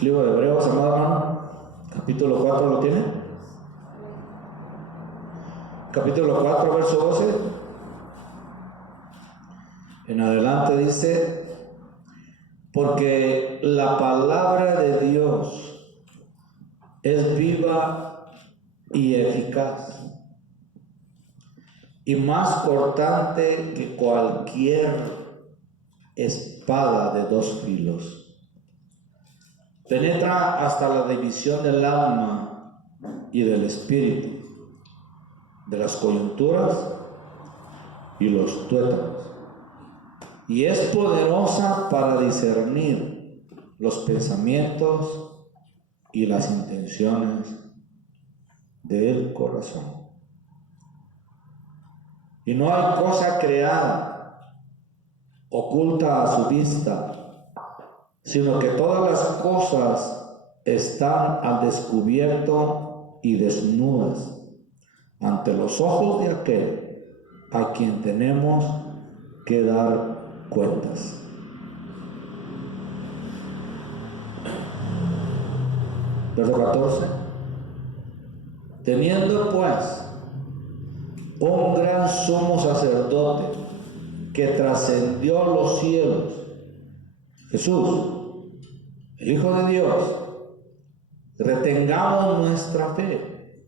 Libro de Hebreos, amado hermano, capítulo 4, ¿lo tiene? Capítulo 4, verso 12. En adelante dice: porque la palabra de Dios es viva y eficaz, y más cortante que cualquier espada de dos filos. Penetra hasta la división del alma y del espíritu, de las coyunturas y los tuétanos, y es poderosa para discernir los pensamientos y las intenciones del corazón. Y no hay cosa creada oculta a su vista, sino que todas las cosas están al descubierto y desnudas ante los ojos de aquel a quien tenemos que dar cuentas. Verso 14. Teniendo pues un gran sumo sacerdote que trascendió los cielos, Jesús, el Hijo de Dios, retengamos nuestra fe,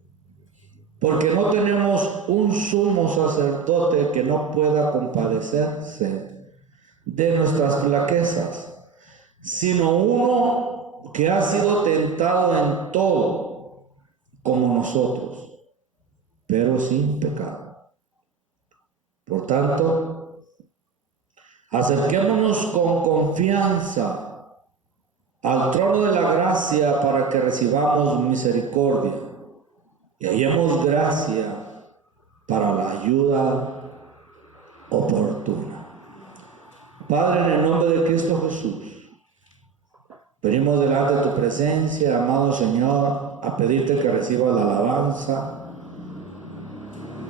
porque no tenemos un sumo sacerdote que no pueda compadecerse de nuestras flaquezas, sino uno que ha sido tentado en todo como nosotros, pero sin pecado. Por tanto, acerquémonos con confianza al trono de la gracia para que recibamos misericordia y hallemos gracia para la ayuda oportuna. Padre, en el nombre de Cristo Jesús, venimos delante de tu presencia, amado Señor, a pedirte que recibas la alabanza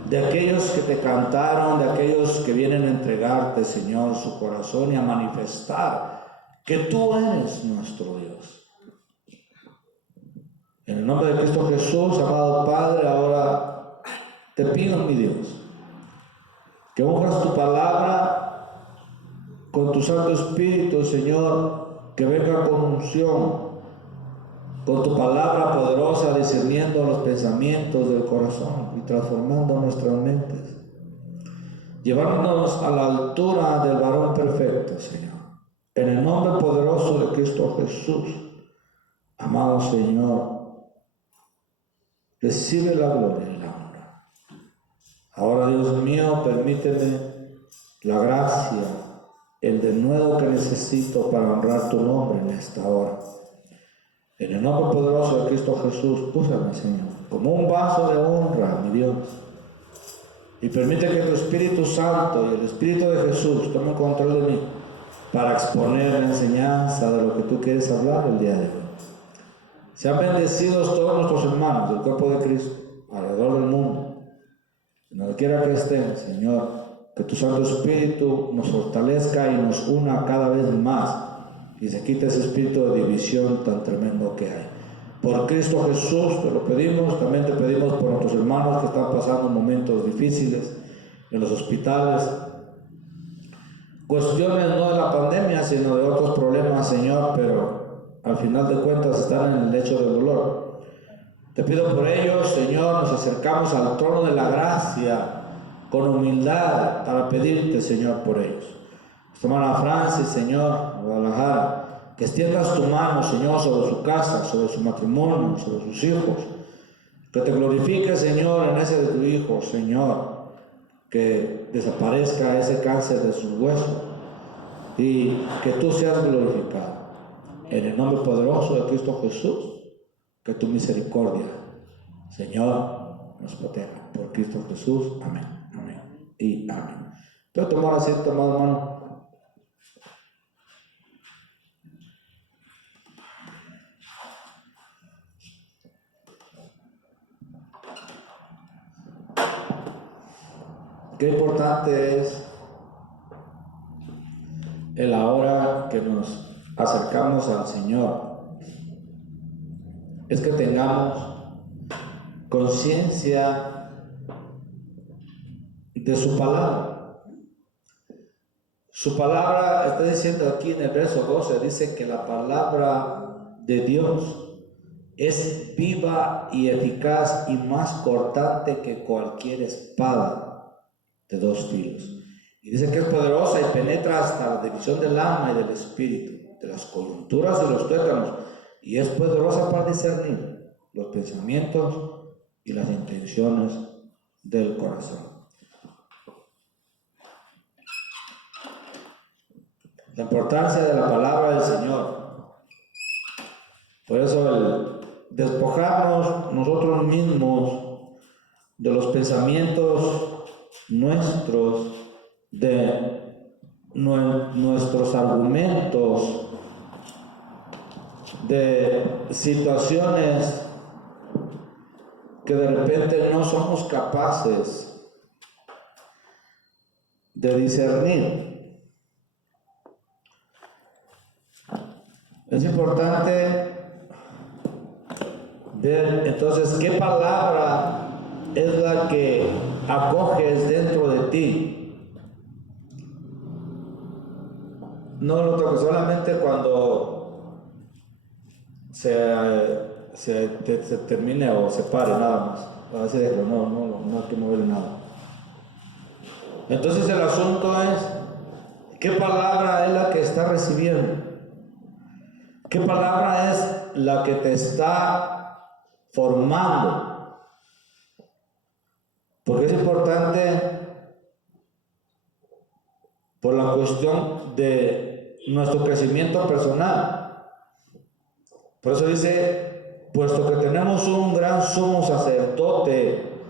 de aquellos que te cantaron, de aquellos que vienen a entregarte, Señor, su corazón y a manifestar que tú eres nuestro Dios. En el nombre de Cristo Jesús, amado Padre, ahora te pido, mi Dios, que honras tu palabra con tu Santo Espíritu, Señor, que venga con unción, con tu palabra poderosa, discerniendo los pensamientos del corazón y transformando nuestras mentes, llevándonos a la altura del varón perfecto, Señor. En el nombre poderoso de Cristo Jesús, amado Señor, recibe la gloria y la honra. Ahora, Dios mío, permíteme la gracia, el denuedo que necesito para honrar tu nombre en esta hora. En el nombre poderoso de Cristo Jesús, úsame, Señor, como un vaso de honra, mi Dios. Y permite que tu Espíritu Santo y el Espíritu de Jesús tomen control de mí para exponer la enseñanza de lo que tú quieres hablar el día de hoy. Sean bendecidos todos nuestros hermanos del cuerpo de Cristo alrededor del mundo, donde quiera que estén, Señor, que tu Santo Espíritu nos fortalezca y nos una cada vez más y se quite ese espíritu de división tan tremendo que hay. Por Cristo Jesús te lo pedimos. También te pedimos por nuestros hermanos que están pasando momentos difíciles en los hospitales, cuestiones no de la pandemia, sino de otros problemas, Señor, pero al final de cuentas están en el lecho del dolor. Te pido por ellos, Señor, nos acercamos al trono de la gracia con humildad para pedirte, Señor, por ellos. Nuestra hermana Francis, Señor, Guadalajara, que extiendas tu mano, Señor, sobre su casa, sobre su matrimonio, sobre sus hijos. Que te glorifique, Señor, en ese de tu hijo, Señor, que desaparezca ese cáncer de sus huesos y que tú seas glorificado. En el nombre poderoso de Cristo Jesús, que tu misericordia, Señor, nos proteja. Por Cristo Jesús, amén, amén y amén. Puedo tomar asiento, amado hermano. qué importante es el ahora que nos acercamos al Señor, es que tengamos conciencia de su palabra. Su palabra está diciendo aquí en el verso 12, dice que la palabra de Dios es viva y eficaz y más cortante que cualquier espada de dos filos. Y dice que es poderosa y penetra hasta la división del alma y del espíritu, de las coyunturas y los tuétanos, y es poderosa para discernir los pensamientos y las intenciones del corazón. La importancia de la palabra del Señor. Por eso el despojarnos nosotros mismos de los pensamientos nuestros, de nuestros argumentos, de situaciones que de repente no somos capaces de discernir. Es importante ver entonces qué palabra es la que acoges dentro de ti. No lo toques solamente cuando se termine o se pare, nada más. Así de que no hay que moverle nada. Entonces el asunto es, ¿qué palabra es la que está recibiendo? ¿Qué palabra es la que te está formando? Porque es importante por la cuestión de nuestro crecimiento personal. Por eso dice, puesto que tenemos un gran sumo sacerdote,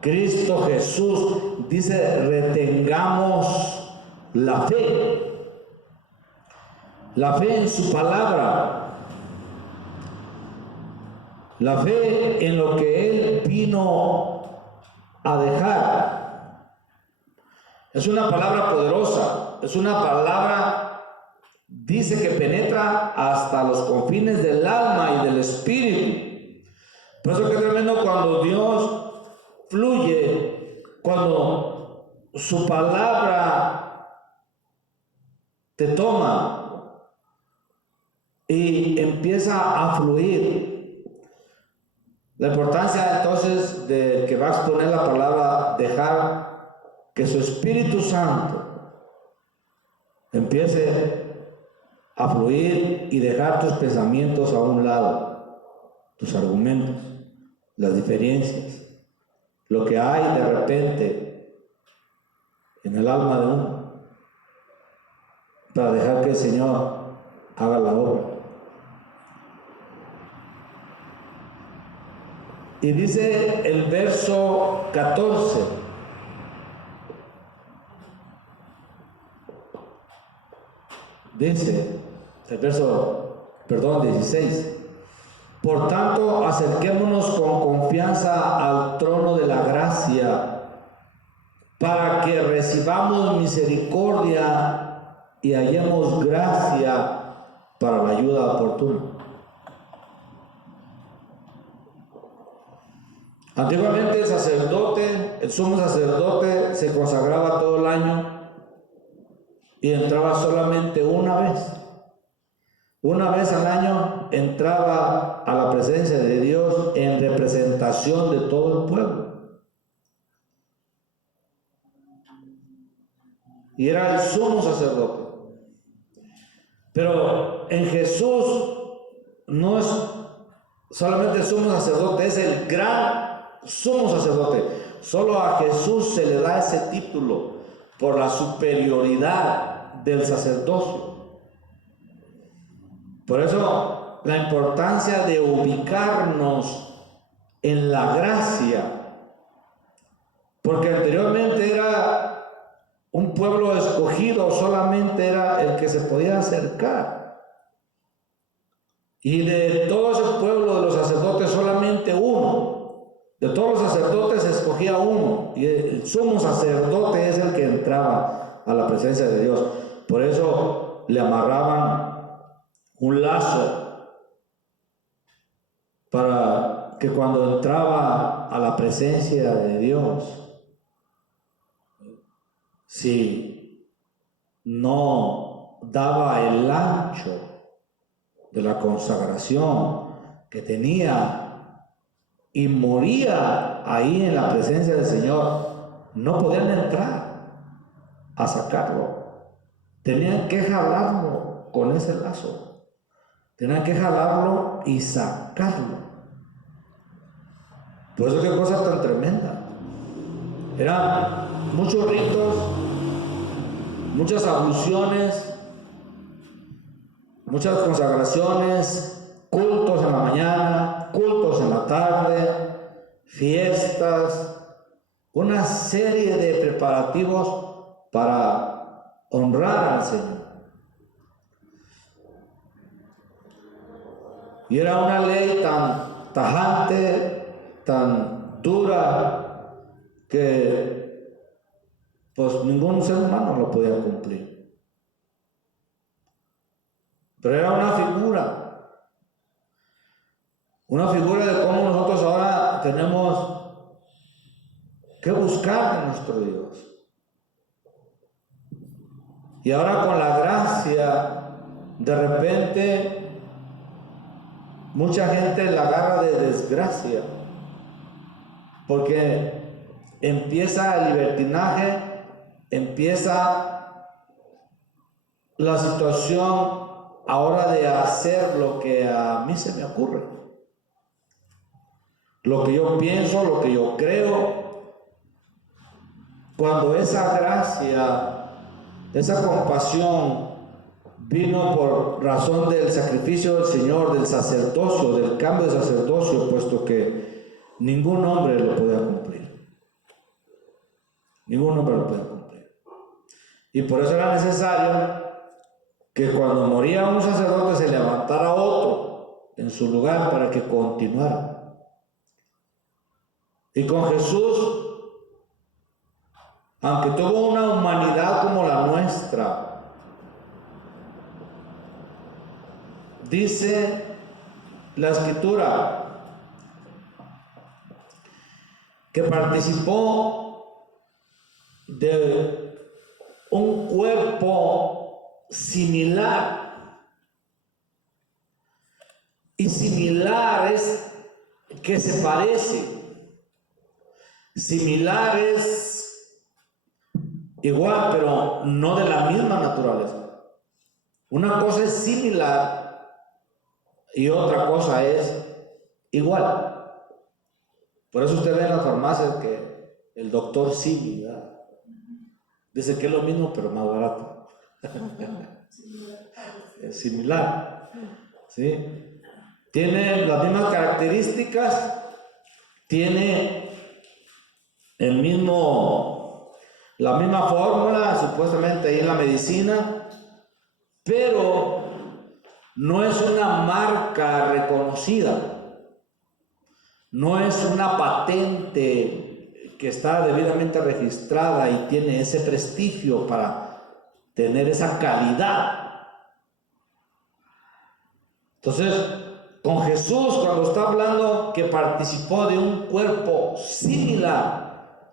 Cristo Jesús, dice, retengamos la fe. La fe en su palabra, la fe en lo que Él vino a dejar. Es una palabra poderosa, es una palabra, dice que penetra hasta los confines del alma y del espíritu. Por eso que es tremendo cuando Dios fluye, cuando su palabra te toma y empieza a fluir. La importancia entonces de que vas a poner la palabra, dejar que su Espíritu Santo empiece a fluir y dejar tus pensamientos a un lado, tus argumentos, las diferencias, lo que hay de repente en el alma de uno, para dejar que el Señor haga la obra. Y dice el verso 14, dice el verso, 16, por tanto acerquémonos con confianza al trono de la gracia para que recibamos misericordia y hallemos gracia para la ayuda oportuna. Antiguamente el sumo sacerdote se consagraba todo el año y entraba solamente una vez. Una vez al año entraba a la presencia de Dios en representación de todo el pueblo. Y era el sumo sacerdote. Pero en Jesús no es solamente el sumo sacerdote, es el gran sumo sacerdote. Solo a Jesús se le da ese título por la superioridad del sacerdocio. Por eso la importancia de ubicarnos en la gracia, porque anteriormente era un pueblo escogido, solamente era el que se podía acercar, y de todo ese pueblo de los sacerdotes solamente uno De todos los sacerdotes se escogía uno, y el sumo sacerdote es el que entraba a la presencia de Dios. Por eso le amarraban un lazo para que cuando entraba a la presencia de Dios, si no daba el ancho de la consagración que tenía y moría ahí en la presencia del Señor, no podían entrar a sacarlo. Tenían que jalarlo con ese lazo. Tenían que jalarlo y sacarlo. Por eso qué cosa tan tremenda. Eran muchos ritos, muchas abluciones, muchas consagraciones, cultos en la mañana, cultos en la tarde, fiestas, una serie de preparativos para honrar al Señor. Y era una ley tan tajante, tan dura, que pues ningún ser humano lo podía cumplir. Pero era una figura de cómo nosotros ahora tenemos que buscar a nuestro Dios. Y ahora con la gracia, de repente, mucha gente la agarra de desgracia, porque empieza el libertinaje, empieza la situación ahora de hacer lo que a mí se me ocurre, lo que yo pienso, lo que yo creo, cuando esa gracia, esa compasión vino por razón del sacrificio del Señor, del sacerdocio, del cambio de sacerdocio, puesto que ningún hombre lo podía cumplir. Ningún hombre lo podía cumplir. Y por eso era necesario que cuando moría un sacerdote se levantara otro en su lugar para que continuara. Y con Jesús, aunque tuvo una humanidad como la nuestra, dice la Escritura que participó de un cuerpo similar. Y similar es que se parece. Similar es igual, pero no de la misma naturaleza. Una cosa es similar y otra cosa es igual. Por eso usted ve en las farmacias que el doctor Simi dice que es lo mismo pero más barato. Es similar, ¿sí? Tiene las mismas características, tiene la misma fórmula supuestamente ahí en la medicina, pero no es una marca reconocida, no es una patente que está debidamente registrada y tiene ese prestigio para tener esa calidad. Entonces, con Jesús, cuando está hablando que participó de un cuerpo similar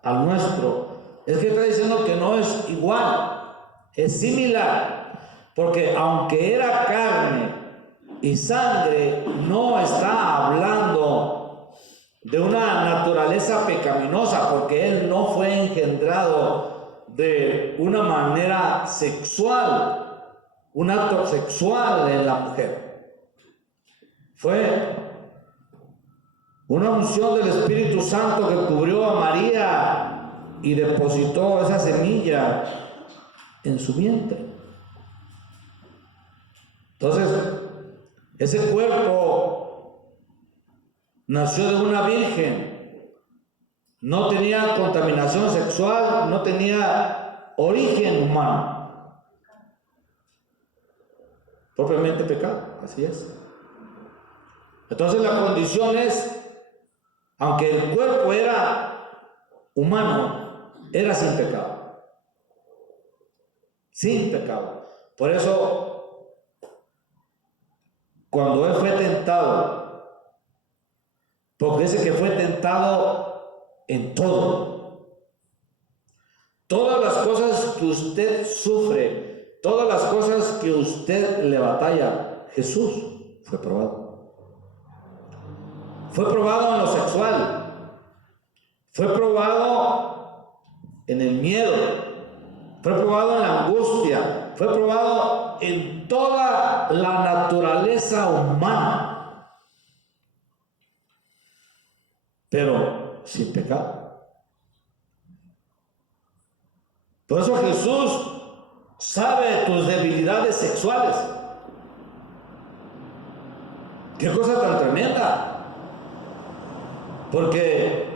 al nuestro, es que está diciendo que no es igual, es similar, porque aunque era carne y sangre, no está hablando de una naturaleza pecaminosa, porque él no fue engendrado de una manera sexual, un acto sexual en la mujer. Fue una unción del Espíritu Santo que cubrió a María y depositó esa semilla en su vientre. Entonces, ese cuerpo nació de una virgen. No tenía contaminación sexual, no tenía origen humano. Propiamente pecado, así es. Entonces la condición es aunque el cuerpo era humano, era sin pecado. Sin pecado. Por eso, cuando él fue tentado, porque dice que fue tentado en todo. Todas las cosas que usted sufre, todas las cosas que usted le batalla, Jesús fue probado. Fue probado en lo sexual. Fue probado en el miedo. Fue probado en la angustia. Fue probado en toda la naturaleza humana. Pero sin pecado. Por eso Jesús sabe tus debilidades sexuales. Qué cosa tan tremenda. Porque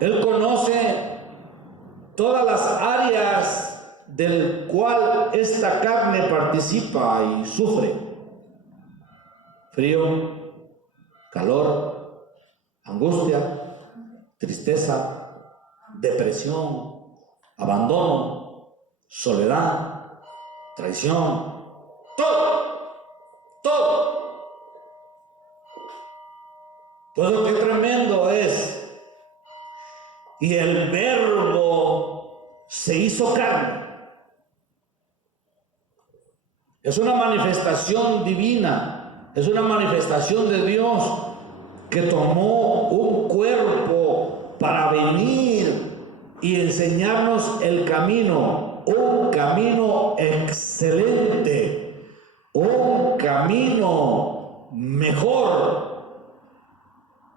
Él conoce todas las áreas del cual esta carne participa y sufre. Frío, calor, angustia, tristeza, depresión, abandono, soledad, traición, todo. Pues lo que tremendo es. Y el Verbo se hizo carne. Es una manifestación divina, es una manifestación de Dios que tomó un cuerpo para venir y enseñarnos el camino, un camino excelente, un camino mejor,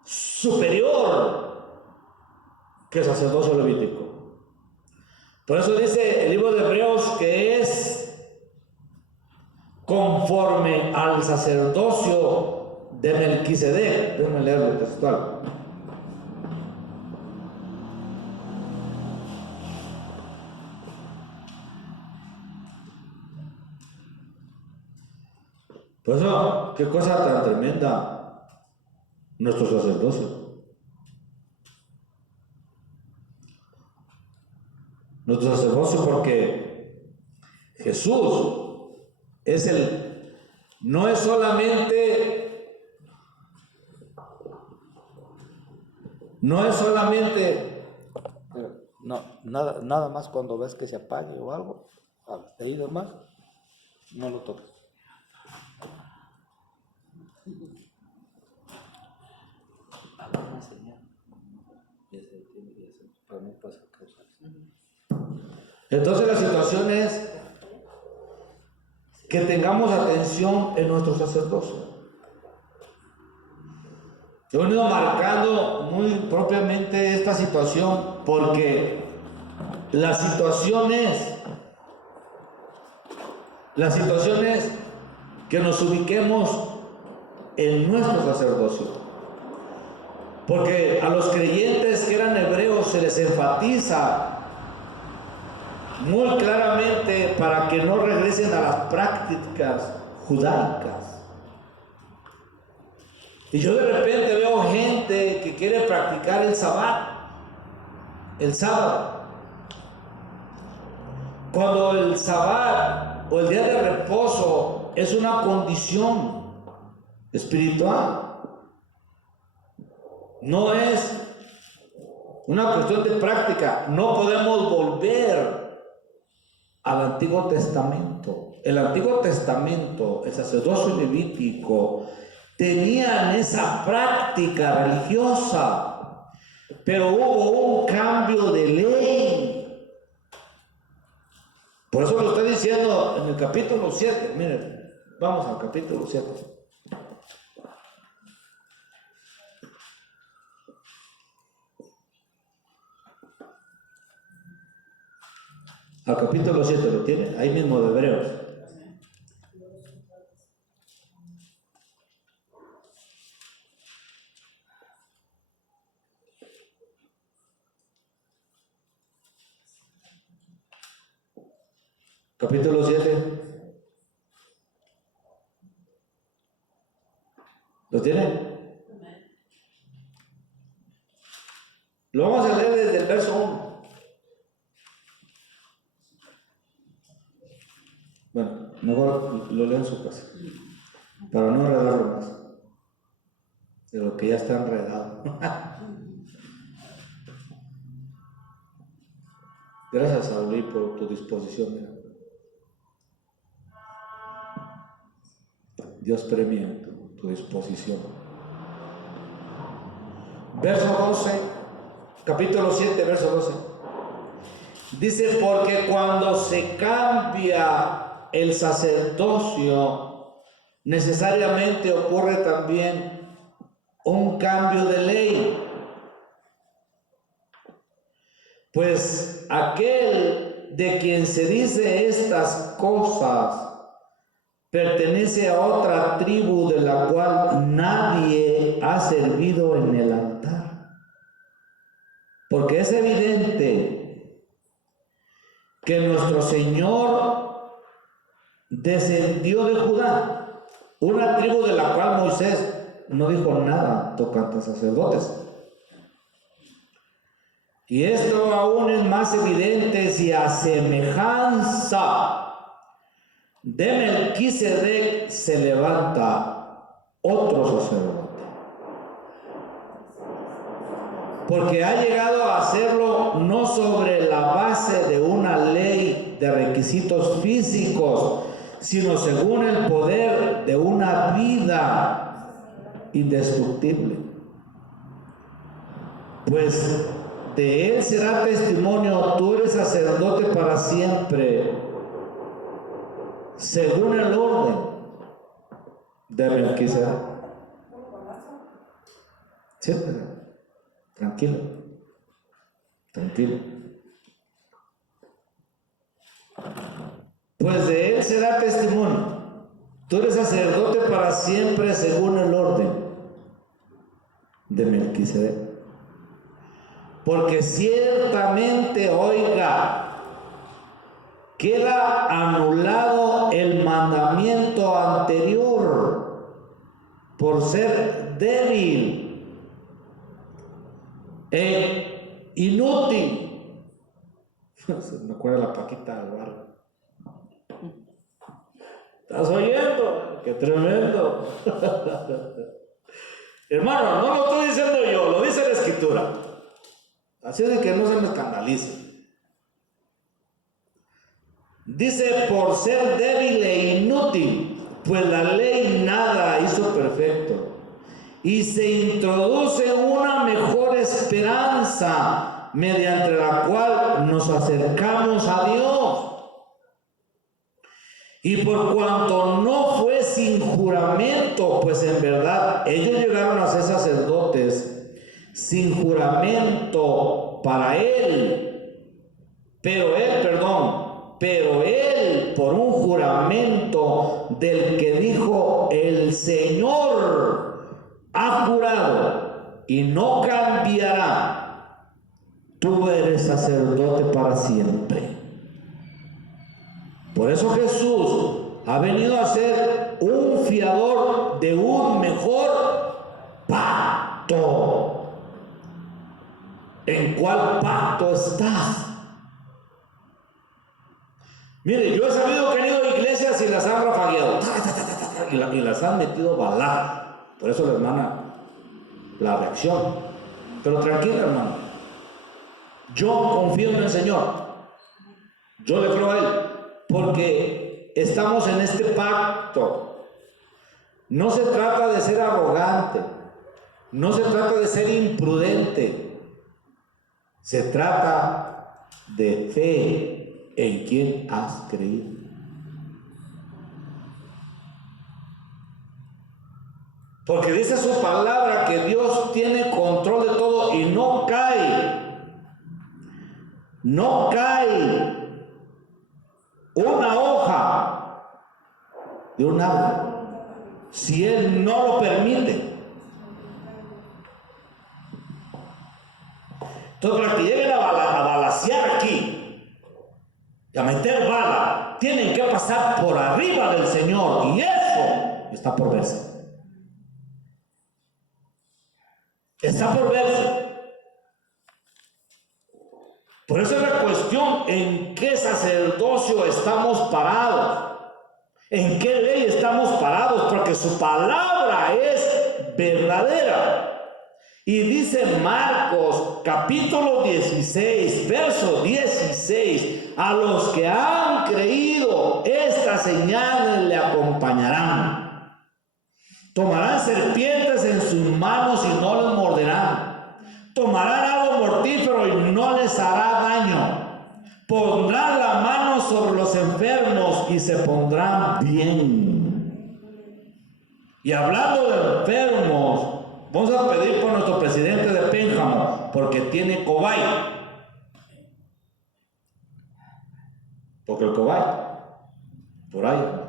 superior que el sacerdocio levítico. Por eso dice el libro de Hebreos que es conforme al sacerdocio de Melquisedec. Déjenme leerlo textual. Por eso, qué cosa tan tremenda nuestro sacerdocio. Nuestro sacerdocio, porque Jesús es no es solamente nada más cuando ves que se apague o algo, de ahí demás, no lo toques. Haga una señal. Para no pasar causas. Entonces la situación es que tengamos atención en nuestro sacerdocio. He venido marcando muy propiamente esta situación porque la situación es que nos ubiquemos en nuestro sacerdocio. Porque a los creyentes que eran hebreos se les enfatiza muy claramente para que no regresen a las prácticas judaicas. Y yo de repente veo gente que quiere practicar el sábado, cuando el sábado o el día de reposo es una condición espiritual, no es una cuestión de práctica. No podemos volver al Antiguo Testamento. El Antiguo Testamento, el sacerdocio levítico, tenían esa práctica religiosa, pero hubo un cambio de ley. Por eso lo estoy diciendo en el capítulo 7. Miren, vamos al capítulo 7. Al capítulo 7 lo tiene, ahí mismo de Hebreos. Capítulo 7. ¿Lo tiene? Lo vamos a leer desde el verso 1. Bueno, mejor lo leo en su casa, para no enredarlo más de lo que ya está enredado. Gracias, Saúl, por tu disposición. Mira. Dios premia tu disposición. Verso 12, capítulo 7, verso 12. Dice, porque cuando se cambia el sacerdocio, necesariamente ocurre también un cambio de ley. Pues aquel de quien se dice estas cosas pertenece a otra tribu de la cual nadie ha servido en el altar. Porque es evidente que nuestro Señor descendió de Judá, una tribu de la cual Moisés no dijo nada tocante a sacerdotes. Y esto aún es más evidente si a semejanza de Melquisedec se levanta otro sacerdote. Porque ha llegado a hacerlo no sobre la base de una ley de requisitos físicos, sino según el poder de una vida indestructible. Pues de él será testimonio, tú eres sacerdote para siempre, según el orden de Melquisedec. Sí, tranquilo, tranquilo. Pues de él será testimonio, tú eres sacerdote para siempre, según el orden de Melquisedec. Porque ciertamente, oiga, queda anulado el mandamiento anterior por ser débil e inútil. Me acuerdo la Paquita del barrio. ¿Estás oyendo? ¡Qué tremendo! Hermano, no lo estoy diciendo yo, lo dice la Escritura. Así de que no se me escandalice. Dice, por ser débil e inútil, pues la ley nada hizo perfecto. Y se introduce una mejor esperanza, mediante la cual nos acercamos a Dios. Y por cuanto no fue sin juramento, pues en verdad ellos llegaron a ser sacerdotes sin juramento para él, pero él por un juramento del que dijo, el Señor ha jurado y no cambiará, tú eres sacerdote para siempre. Por eso Jesús ha venido a ser un fiador de un mejor pacto. ¿En cuál pacto estás? Mire, yo he sabido que han ido a iglesias y las han rafagueado y las han metido bala. Por eso, hermana, la reacción. Pero tranquila, hermano. Yo confío en el Señor. Yo le creo a Él. Porque estamos en este pacto. No se trata de ser arrogante. No se trata de ser imprudente. Se trata de fe en quien has creído. Porque dice su palabra que Dios tiene control de todo y no cae una hoja de un árbol si Él no lo permite. Entonces, para que lleguen a balacear aquí y a meter bala, tienen que pasar por arriba del Señor, y eso está por verse. Está por verse. Por eso es la cuestión: ¿en qué sacerdocio estamos parados? ¿En qué ley estamos parados? Porque su palabra es verdadera. Y dice Marcos capítulo 16, verso 16: a los que han creído, estas señales le acompañarán. Tomarán serpientes en sus manos y no les morderán. Tomarán algo mortífero y no les hará daño. Pondrán la mano sobre los enfermos y se pondrán bien. Y hablando de enfermos, vamos a pedir por nuestro presidente de Pénjamo, porque tiene COVID. Porque el COVID, por ahí.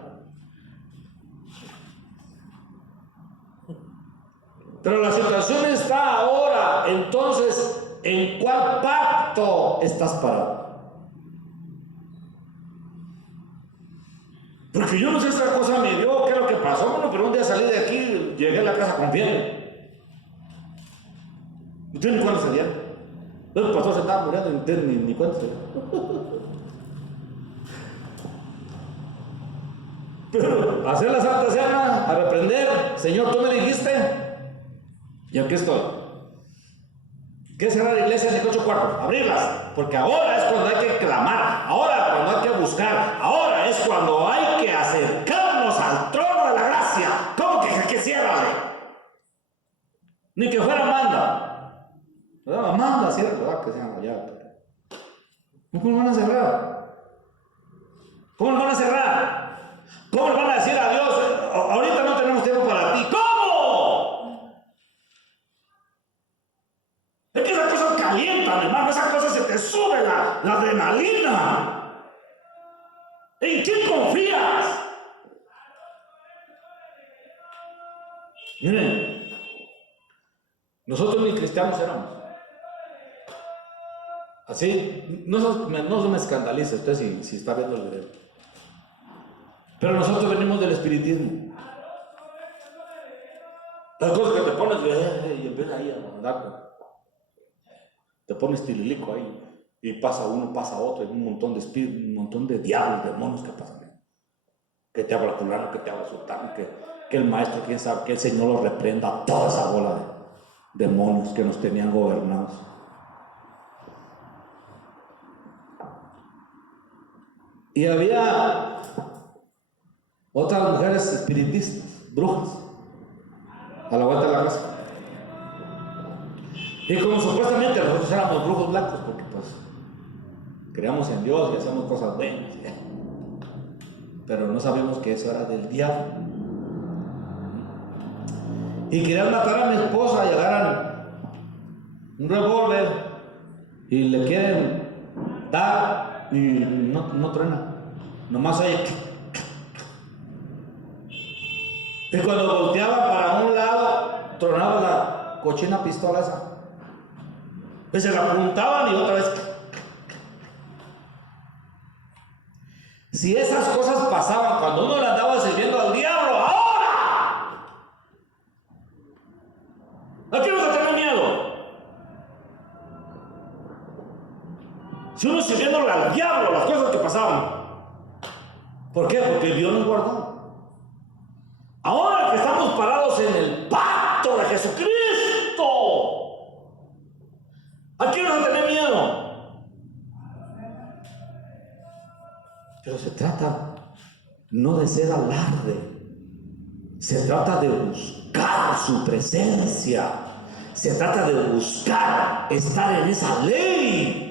Pero la situación está ahora, entonces, ¿en cuál pacto estás parado? Porque yo no sé, esta cosa me dio, ¿qué es lo que pasó? Bueno, pero un día salí de aquí, llegué a la casa con fiebre. ¿Ustedes ni cuándo salieron? El pastor se estaba muriendo y ustedes ni cuándo salieron. Pero hacer la Santa Cena, a reprender: Señor, tú me dijiste, y aquí estoy. ¿Qué será la iglesia en 8 cuartos? Abrirlas, porque ahora es cuando hay que clamar, ahora cuando hay que buscar, ahora es cuando hay que acercarnos al trono de la gracia. ¿Cómo que ciérrale? Ni que fuera Amanda. Amanda, cierra, ¿verdad? Que sean allá. ¿Cómo lo van a cerrar? ¿Cómo lo van a cerrar? ¿Cómo le van a decir a Dios: ahorita no tenemos tiempo para ti? ¿Cómo? Es que esas cosas calientan, hermano. Esas cosas se te sube la adrenalina. ¿En quién confías? Miren, nosotros ni cristianos éramos. Así, no se me escandalice usted si está viendo el video. Pero nosotros venimos del espiritismo. Las cosas que te pones y empieza ahí a andar. Te pones tililico ahí. Y pasa uno, pasa otro. Hay un montón de espíritus, un montón de diablos, demonios que pasan. Que te habla fulano, que te habla sultano, que el maestro, quién sabe, que el Señor los reprenda a toda esa bola de demonios que nos tenían gobernados. Y había otras mujeres espiritistas, brujas, a la vuelta de la casa. Y como supuestamente nosotros éramos brujos blancos, porque pues creíamos en Dios y hacíamos cosas buenas, pero no sabíamos que eso era del diablo. Y querían matar a mi esposa y agarran un revólver y le quieren dar y no truena, nomás oye. Y cuando volteaba para un lado, tronaba la cochina pistola esa. Y se la apuntaban y otra vez. Si esas cosas pasaban cuando uno le andaba sirviendo al diablo, ahora, ¿a qué vas a tener miedo? Si uno sirviéndole al diablo las cosas que pasaban. ¿Por qué? Porque Dios nos guardó. Ahora que estamos parados en el pacto de Jesucristo, ¿a qué vas a tener miedo? Pero se trata no de ser alarde, se trata de buscar su presencia, se trata de buscar estar en esa ley.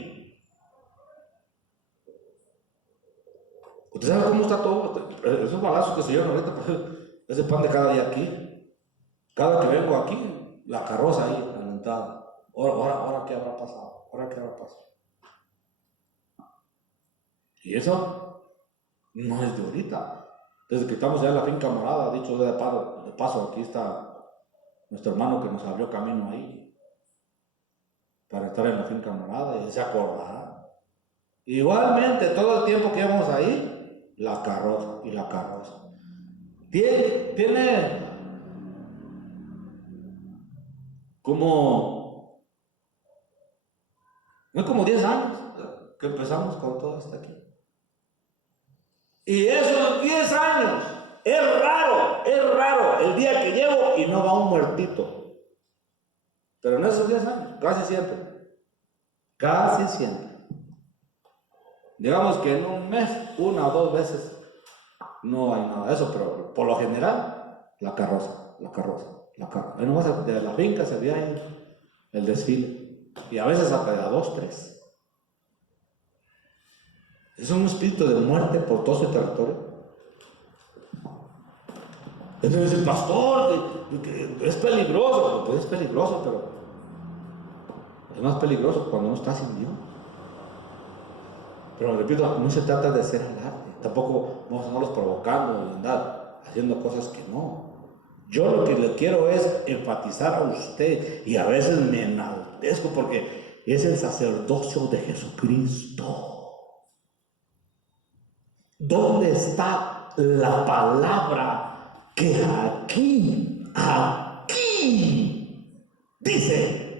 ¿Usted sabe cómo está todo? Esos balazos que se llevan ahorita, ese pan de cada día aquí. Cada que vengo aquí, la carroza ahí a la entrada. Ahora ¿qué habrá pasado? ¿Ahora qué habrá pasado? Y eso no es de ahorita. Desde que estamos ya en la finca morada, dicho de paso, aquí está nuestro hermano que nos abrió camino ahí para estar en la finca morada, y él se acordará. Igualmente, todo el tiempo que íbamos ahí, la carroza y la carroza. Tiene como 10 años, que empezamos con todo hasta aquí. Y esos 10 años, es raro el día que llevo y no va un muertito. Pero en esos 10 años, casi siempre. Digamos que en un mes, 1 o 2 veces, no hay nada de eso, pero por lo general, la carroza. Ahí nomás de la finca se ve ahí el desfile. Y a veces hasta de a 2, 3. Es un espíritu de muerte por todo su territorio. Entonces el pastor, que es peligroso, pues es peligroso, pero es más peligroso cuando uno está sin Dios. Pero repito, no se trata de ser alarde, tampoco vamos a andarlos provocando y andar haciendo cosas que no. Yo lo que le quiero es enfatizar a usted, y a veces me enaltezco porque es el sacerdocio de Jesucristo. ¿Dónde está la palabra que aquí dice